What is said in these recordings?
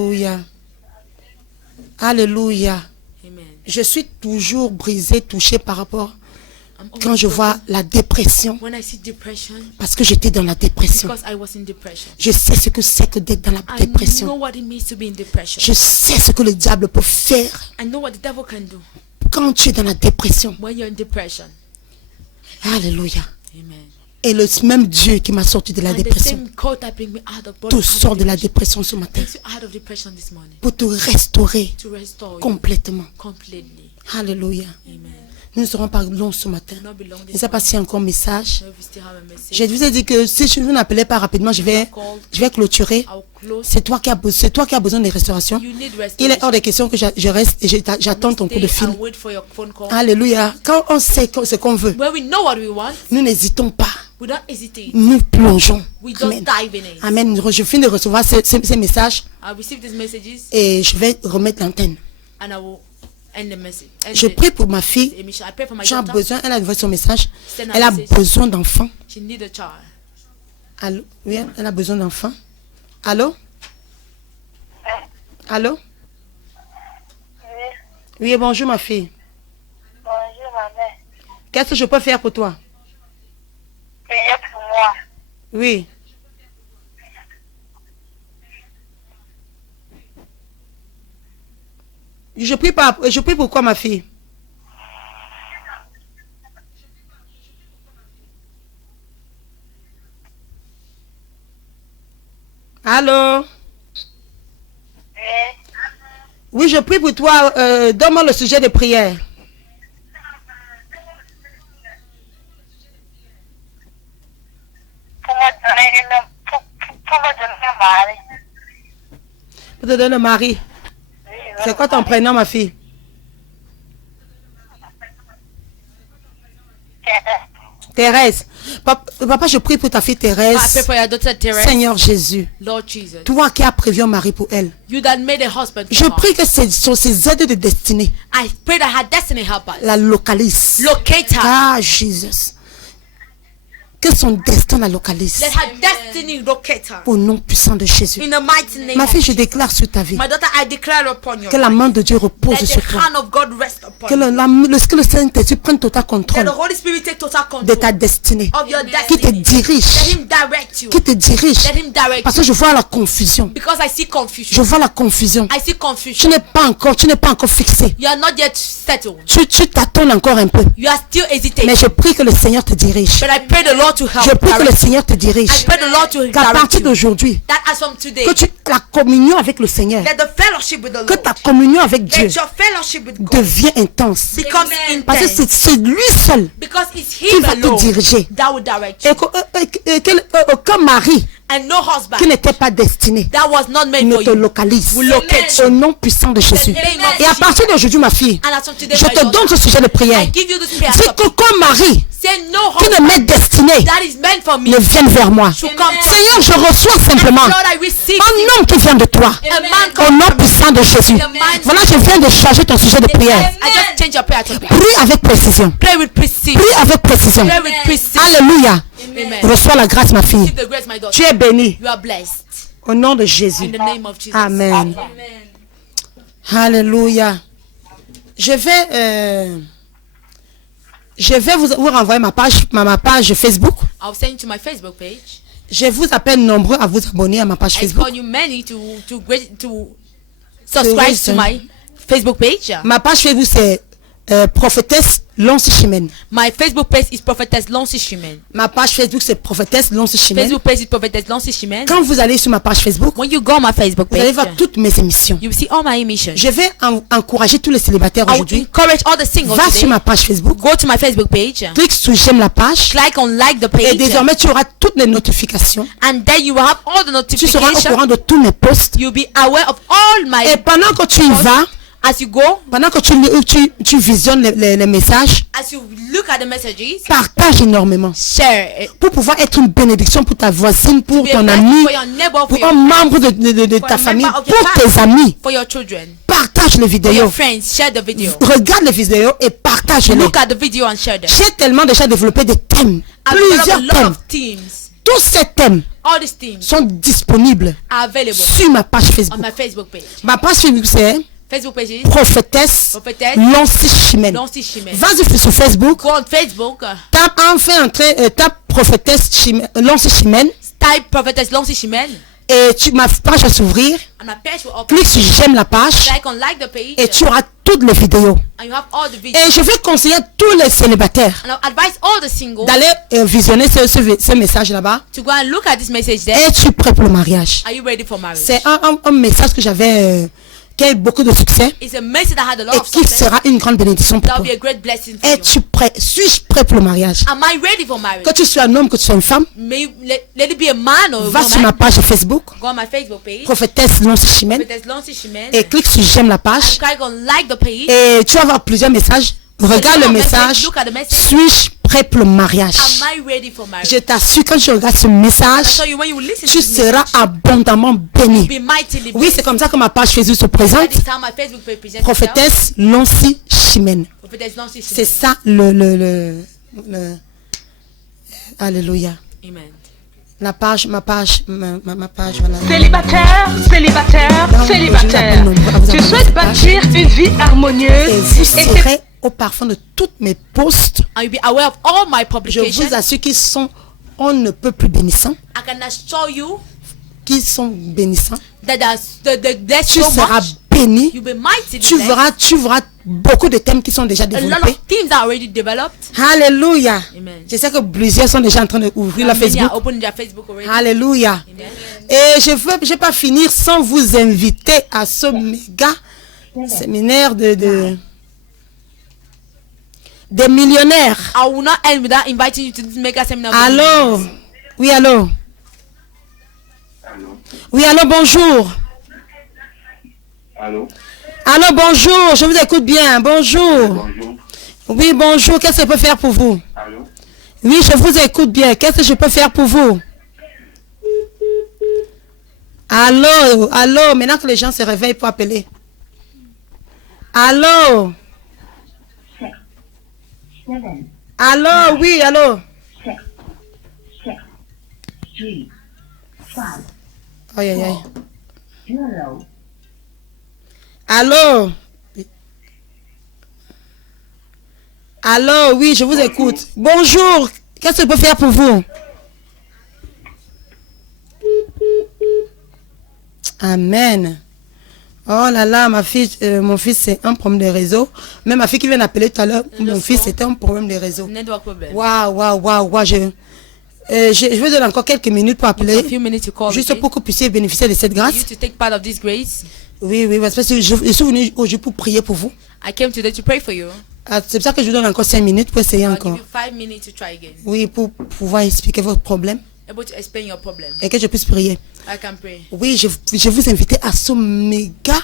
Alléluia. Alléluia. Amen. Je suis toujours brisée, touchée par rapport quand je vois la dépression. When I see depression, Parce que j'étais dans la dépression. because I was in depression. Je sais ce que c'est que d'être dans la I know dépression. what it means to be in depression. Je sais ce que le diable peut faire I know what the devil can do quand tu es dans la dépression. when you're in depression. Alléluia. Amen. Et le même Dieu qui m'a sorti de la And the dépression same God that bring me out of body, te out of sort de la depression, dépression ce matin takes you out of depression this morning pour te restaurer to restore you complètement. completely. Alléluia. Amen. Nous ne serons pas longs ce matin. Not be long Je ne this sais pas s'il y a encore un message. morning. If we still have a message, Je vous ai dit que si je ne vous n'appelez pas rapidement, je vais clôturer. I'll close. C'est toi qui as besoin de restauration. You need Il est restoration. hors de question que je reste et j'attends ton coup de Stay fil. and wait for your phone call. Alléluia. Quand on sait ce qu'on veut, When we know what we want, nous n'hésitons pas. we don't hesitate. Nous plongeons. We just Amen. dive in it. Amen. Je finis de recevoir ces messages I receive these messages et je vais remettre l'antenne. and I will end the message. End Je the prie pour ma fille. emission. I pray for my Tu as daughter. besoin, elle a envoyé son message. Send a Elle a message. besoin d'enfants. She need a child. Allô? Oui, elle a besoin d'enfants. Allô? Allô? Oui, bonjour ma fille. Bonjour, ma mère. Qu'est-ce que je peux faire pour toi? Priez pour moi. Oui. Je prie pour quoi ma fille? Allô? Oui, je prie pour toi. Donne-moi le sujet de prière. Pour me donner un mari. Je te donne un mari. C'est quoi ton prénom ma fille? Thérèse. Papa, je prie pour ta fille I pray Thérèse. for your daughter Teresa. Seigneur Jésus, Lord Jesus. toi qui as prévu un mari pour elle. You that made a husband for Je her. prie que ce sont ces aides de destinée I pray that her destiny help us. la localise. Locate her. Ah, Jésus. Que son destin la localise. Let her destiny locate her. Au nom puissant de Jésus. In the mighty name Ma of fille, je Jesus. déclare sur ta vie My daughter, I declare upon your que la life. main de Dieu repose Let sur the toi. hand of God rest upon Que you. que le Saint-Esprit prenne total Let contrôle the Holy Spirit take total de control ta destinée. of your Qui te destiny. Let dirige. him direct you. Qui te dirige. Let him direct Parce que you. je vois la confusion. Because I see Je confusion. vois la confusion. I see Tu confusion. n'es pas encore fixé. You are not yet settled. Tu t'attends encore un peu. You are still hesitating. Mais je prie que le Seigneur te dirige. But I pray the Lord to help. Je prie que le direct. Seigneur te dirige. I pray the Lord to Qu'à direct partir you. d'aujourd'hui, That as from today, que la communion avec le Seigneur, that the fellowship with the que Lord, ta communion avec Dieu that your fellowship with God devient intense. becomes Parce que intense. c'est lui seul Because it's qui Him va te alone diriger. that will direct Et you. qu'aucun mari And no qui husband n'était pas destiné that was not made ne for te you localise. will locate Au you. nom puissant de Jésus. Et à partir d'aujourd'hui, ma fille, And as from today, je my te donne daughter, ce sujet de prière. I give you this prayer Dis topic. qu'aucun mari Say no qui ne m'est husband destiné that is meant for me ne vienne vers moi. should come to Seigneur, je reçois simplement Lord, I receive un homme qui vient de toi. a man Au come nom from me. puissant de Jésus. Voilà, je viens de changer ton sujet de prière. I just change your prayer topic. Prie avec précision. Pray with precision. Prie avec précision. Pray with precision. Alléluia. Amen. Reçois la grâce, ma fille. Receive the grace, my daughter. Tu es bénie. You are blessed. Au nom de In Jésus. the name of Jesus. Amen. Alléluia. Je vais vous renvoyer ma page Facebook. I'll send you to my Facebook page. Je vous appelle nombreux à vous abonner à ma page I Facebook. call you many to subscribe to my Facebook page. Ma page Facebook, c'est prophétesse Lonsi Chimène. My Facebook page is Prophetess Lonsi Shimen. Ma page Facebook, c'est prophétesse Lonsi Chimène. Facebook page is Prophetess Lonsi Shimen. Quand vous allez sur ma page Facebook, When you go on my Facebook vous allez page, voir toutes mes émissions. you will see all my emissions. Je vais encourager tous les célibataires I will aujourd'hui. encourage all the singles Va sur today. ma page Facebook, Go to my Facebook page. clique sur j'aime la page Click on like the et page. désormais tu auras toutes les notifications. And then you will have all the Tu seras au notifications. courant de tous mes posts. You'll be aware of all Et my pendant que tu y vas, as you go, pendant que tu visionnes les messages, as you look at the messages, partage énormément share it. pour pouvoir être une bénédiction pour ta voisine, pour Be a ton blessing ami, for your neighbor, for pour un your, membre de ta a famille, member of your pour family. tes amis. for your children, Partage les for your vidéos. friends. Share the video. Regarde les vidéos et partage-les. Look at the video and share them. J'ai tellement déjà développé des thèmes, I've developed a plusieurs lot thèmes. of teams. Tous ces thèmes All these things sont disponibles are available sur ma page on Facebook. my Facebook page. Ma page Facebook, c'est Facebook page is Prophétesse Prophétesse Lancy Chimène. Lancy Chimène. Vas-y sur Facebook, Go on Facebook, tape enfin tape Prophétesse Lancy Chimène type Prophetess Lancy Chimène, et ma page va s'ouvrir. and my page will open. Clique sur j'aime la page Like on like the page, et tu auras toutes les vidéos. and you have all the videos. Et je vais conseiller à tous les célibataires And I advise all the singles d'aller visionner ce message là-bas. to go and look at this message there. Es-tu prêt pour le mariage? Are you ready for marriage? C'est un message que j'avais, qui a eu beaucoup de succès It's a message that had a lot et of qui success. sera une grande bénédiction pour That will toi. be a great blessing for you. Es-tu prêt? Suis-je prêt pour le mariage? Am I ready for marriage? Que tu sois un homme, que tu sois une femme, Let it be a man or a va sur ma woman. page Facebook, Go on my Facebook page. Prophétesse Lancy Chimène, Prophetess Lancy Chimène. et clique sur j'aime la page. And click on like the page. Et tu vas avoir plusieurs messages. Regarde le message. Look at the message. Suis-je prêt pour le mariage? Am I ready for marriage? Je t'assure, quand tu regardes ce I message, tell you, when you listen to tu this seras message, abondamment béni. be mightily Oui, blessed. c'est comme ça que ma page Facebook se That présente. is how my Facebook page presents itself. Prophétesse Lancy Chimène. Prophetess Lancy C'est Chimène. ça Alléluia. Amen. Ma page, voilà. Célibataire, célibataire, célibataire. Tu souhaites bâtir une vie Et harmonieuse vous et c'est serez au parfum de toutes mes posts. And you'll be aware of all my Je publications. vous assure qu'ils sont, on ne peut plus bénissants, I can assure you qu'ils sont bénissants. that the blessed Tu so seras much. béni. You'll be mightily Tu blessed. verras beaucoup de thèmes qui sont déjà A lot développés. of teams are already developed. Alléluia. Amen. Je sais que plusieurs sont déjà en train d'ouvrir la And many Facebook. are opening their Facebook already. Alléluia. Amen. Et je vais pas finir sans vous inviter à ce méga séminaire des millionnaires. I will not end without inviting you to this mega seminar. for Allô? millionaires. Oui, allô? Oui, allô, bonjour. Allô? Allô, bonjour, je vous écoute bien. Bonjour. Bonjour. Oui, bonjour, qu'est-ce que je peux faire pour vous? Allô? Oui, je vous écoute bien. Qu'est-ce que je peux faire pour vous? Allô, allô, maintenant que les gens se réveillent pour appeler. Allô? Allô, oui, allô? Aïe, aïe, aïe. Allô? Allô, oui, je vous écoute. Bonjour, qu'est-ce que je peux faire pour vous? Amen. Oh là là, ma fille, mon fils, c'est un problème de réseau. Même ma fille qui vient d'appeler tout à l'heure, mon fils, c'était un problème de réseau. Network problem. Waouh, waouh, waouh, waouh. Je vais donner encore quelques minutes pour A appeler, few minutes to call. juste okay? pour que vous puissiez bénéficier de cette For grâce. you to take part of this grace. Oui, oui, parce que je suis venu aujourd'hui pour prier pour vous. I came today to pray for you. Ah, c'est pour ça que je vous donne encore 5 minutes pour essayer I'll encore. give you 5 minutes to try again. Oui, pour pouvoir expliquer votre problème Able to explain your problem. et que je puisse prier. I can pray. Oui, je vous invite à ce méga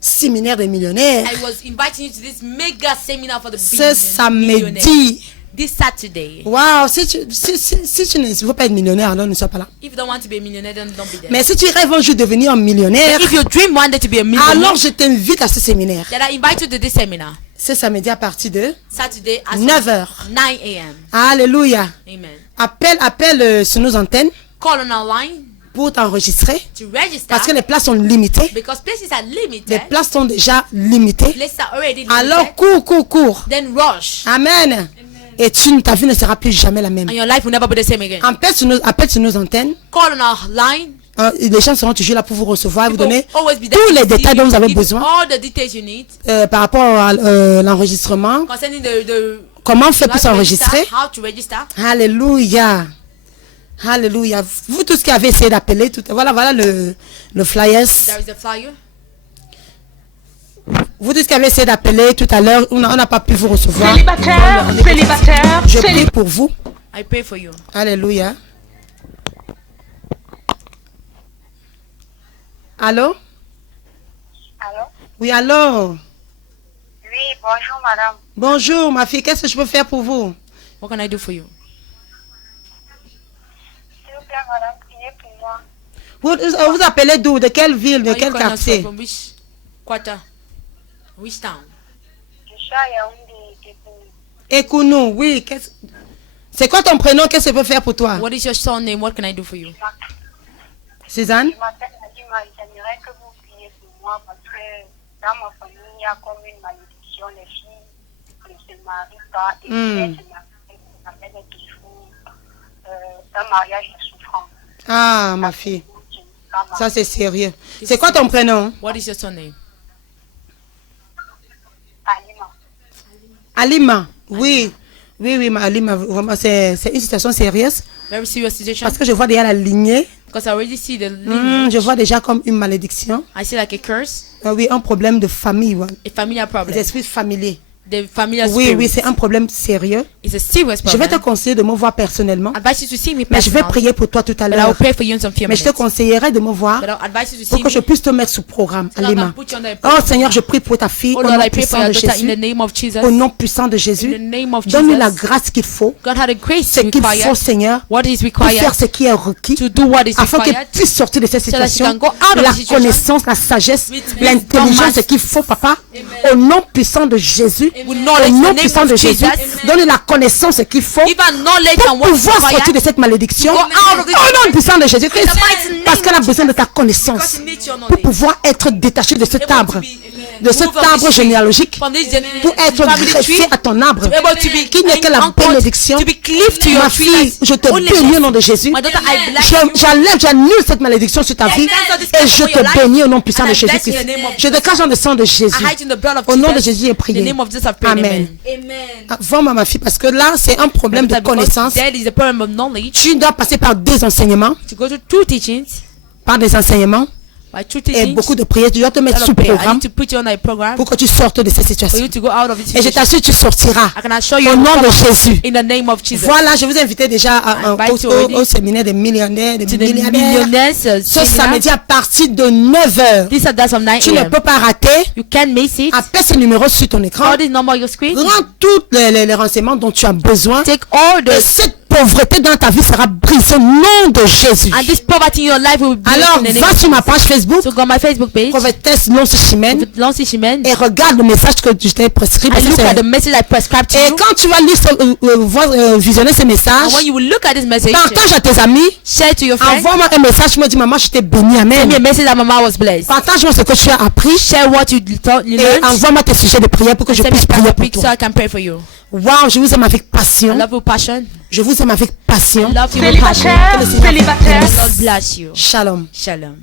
séminaire des millionnaires. I was inviting you to this mega seminar for the Ce millionaires. samedi. This Saturday. Waouh, si tu ne veux pas être millionnaire, alors ne sois pas là. If you don't want to be a millionaire, then don't be there. Mais si tu rêves un jour de devenir un millionnaire, If you dream one day to be a millionaire, alors je t'invite à ce séminaire. then I invite you to this seminar. C'est samedi à partir de Saturday at 9 heures. 9 a.m. Alléluia. Amen. Appelle sur nos antennes Call on our line pour t'enregistrer to register parce que les places sont limitées. because places are Les limited. places sont déjà limitées. Places are already limited. Alors cours. Then rush. Amen. Et ta vie ne sera plus jamais la même. And your life will never be the same again. Appelle sur nos antennes. Call on our line. Les gens seront toujours là pour vous recevoir, vous People donner always be there tous to les see détails you, dont vous avez give you besoin all the details you need par rapport à l'enregistrement. concerning the Comment faire pour how to register, s'enregistrer. how to register. Alléluia. Alléluia. Vous tous qui avez essayé d'appeler, voilà le flyers. There is a flyer. Vous tous qui avez essayé d'appeler tout à l'heure, on n'a pas pu vous recevoir. célibataire, célibataire, Je prie célibataire. pour vous. I pray for you. Alléluia. Allô? Allô? Oui, allô? Oui, bonjour madame. Bonjour, ma fille, qu'est-ce que je peux faire pour vous? What can I do for you? S'il vous plaît madame, priez pour moi. Vous appelez d'où? De quelle ville? De Are you quel calling us quartier? from which quarter? Which town? Je suis à Yaoundé, Kékou. Ekounou, oui. C'est quoi ton prénom? Qu'est-ce que je peux faire pour toi? What is your surname? What can I do for you? Suzanne? Je m'appelle Alima et j'aimerais que vous priez pour moi parce que dans ma famille, il y a comme une malédiction. Les filles ne se marient pas et elles se marient. Ça fait toujours un mariage de souffrance. Ah, ma fille. Ça, c'est sérieux. C'est quoi ton prénom? What is your surname? Alima. Alima. Oui. Oui, ma Alima. Vraiment, c'est une situation sérieuse. Very serious situation. Parce que je vois déjà la lignée. Because I already see the lineage. Je vois déjà comme une malédiction. I see like a curse. Oui, un problème de famille. Ouais. A familiar problem. Des esprits familiers. The familiar Oui, spirit. oui, c'est un problème sérieux. It's a serious Je vais problem. te conseiller de me voir personnellement. I advise you to see me Mais je vais personally. prier pour toi tout à But I will l'heure. pray for you in some few Mais je te minutes. conseillerais de me voir But I'll advise you to pour see que je me. puisse te mettre sous programme, So that I Alima. can put you under a Oh program. Seigneur, je prie pour ta fille Oh au Lord, nom I pray for puissant your de daughter in the Jésus. name of Jesus. Au nom puissant de In Jésus. the name of Donne-lui la Jesus. grâce qu'il faut, God had a grace ce qu'il faut, required. Seigneur, What is pour faire required ce qui est requis, to do what is afin qu'elle required. puisse sortir de cette So that she situation. can go out of La the situation connaissance, la sagesse, with l'intelligence, wisdom, ce qu'il faut, papa. Au nom puissant de Jésus. With Au knowledge, in nom the name puissant of de Jésus. Jesus. Donne-lui la connaissance, ce qu'il faut. Give her knowledge Pour and what is pouvoir sortir de required. cette malédiction. Go out of this Au nom puissant de Jésus-Christ. In the mighty name Parce qu'elle a of besoin de ta Because connaissance. she needs your Pour knowledge. pouvoir être détachée de cet Able to arbre. be De cet moved of arbre this tree. généalogique. From this Pour être family tree. greffé à ton arbre. Able to be Qui n'est que la anchored, bénédiction. to be cleaved to Ma your tree. fille, like je te only bénis au nom de Jésus. My daughter, I bless you. J'enlève, j'annule cette malédiction sur ta vie. Et je te bénis au nom puissant And de I bless Jésus-Christ. you in the name of Je déclenche dans le sang de Jésus. I hide in the blood of Au nom de Jesus. Jésus, j'ai In the prié. name of Jesus, I pray. Amen. Amen. Vraiment, ma fille, parce que là, c'est un problème de connaissance. There is a problem of knowledge. Tu dois passer par des enseignements, To go to two teachings. par des enseignements By two et teachings. beaucoup de prières. Tu dois te mettre lot sous of prayer. I programme need to put you on a program pour que tu sortes de cette for situation. you to go out of this Et je situation. t'assure, tu sortiras. I can assure you Au nom de Jésus. in the name of Jesus. Voilà, je vous invite déjà invite you already au séminaire des millionnaires, des To the milliardaires. millionaires Ce seminar. samedi à partir de 9h. This and that from 9 Tu ne a.m. peux pas rater. You can't miss it. Appelle ce numéro sur ton écran. Call this number on your screen. Prends tous les renseignements dont tu as besoin. Take all Et the cette pauvreté dans ta vie sera brisée au nom de Jésus. and this poverty in your life will be Alors, in the name va of sur ma page Facebook, So go on my Facebook page. prophétesse Nonce Chimène, With Lancy Shimen. et regarde le message que je t'ai prescrit. I parce que look c'est- at the message I prescribed to Et you. quand tu vas lire, visionner ces messages, And when you will look at this message, partage à tes amis, share it to your friends. envoie-moi un message, tu me dis, maman, je t'ai béni, Send me a amen. message that Mama was blessed. Partage-moi ce que tu as appris Share what you thought you et learned. envoie-moi tes sujets de prière pour que je Send me puisse a prier pour topic so toi. I can pray for you. Waouh, je vous aime avec I passion. love your passion. Je vous aime avec passion. I love you with passion. Célibataire, célibataire. The Lord bless you. Shalom. Shalom.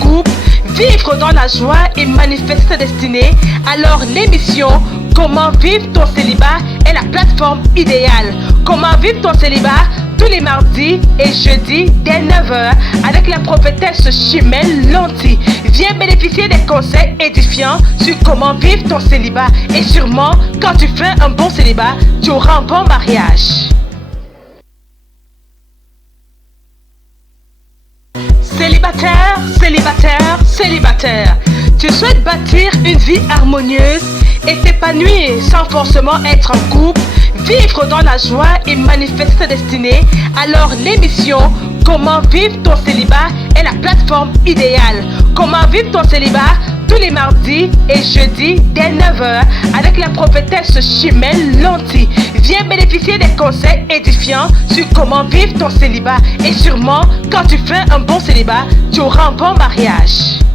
Couple, vivre dans la joie et manifester sa destinée, alors l'émission Comment vivre ton célibat est la plateforme idéale. Comment vivre ton célibat tous les mardis et jeudis dès 9h avec la prophétesse Chimène Lanty. Viens bénéficier des conseils édifiants sur comment vivre ton célibat et sûrement quand tu fais un bon célibat, tu auras un bon mariage. Célibataire, célibataire, célibataire. Tu souhaites bâtir une vie harmonieuse et t'épanouir sans forcément être en couple, vivre dans la joie et manifester ta destinée, alors l'émission Comment vivre ton célibat est la plateforme idéale. Comment vivre ton célibat tous les mardis et jeudis dès 9h avec la prophétesse Chimène Lanty. Viens bénéficier des conseils édifiants sur comment vivre ton célibat et sûrement quand tu fais un bon célibat, tu auras un bon mariage.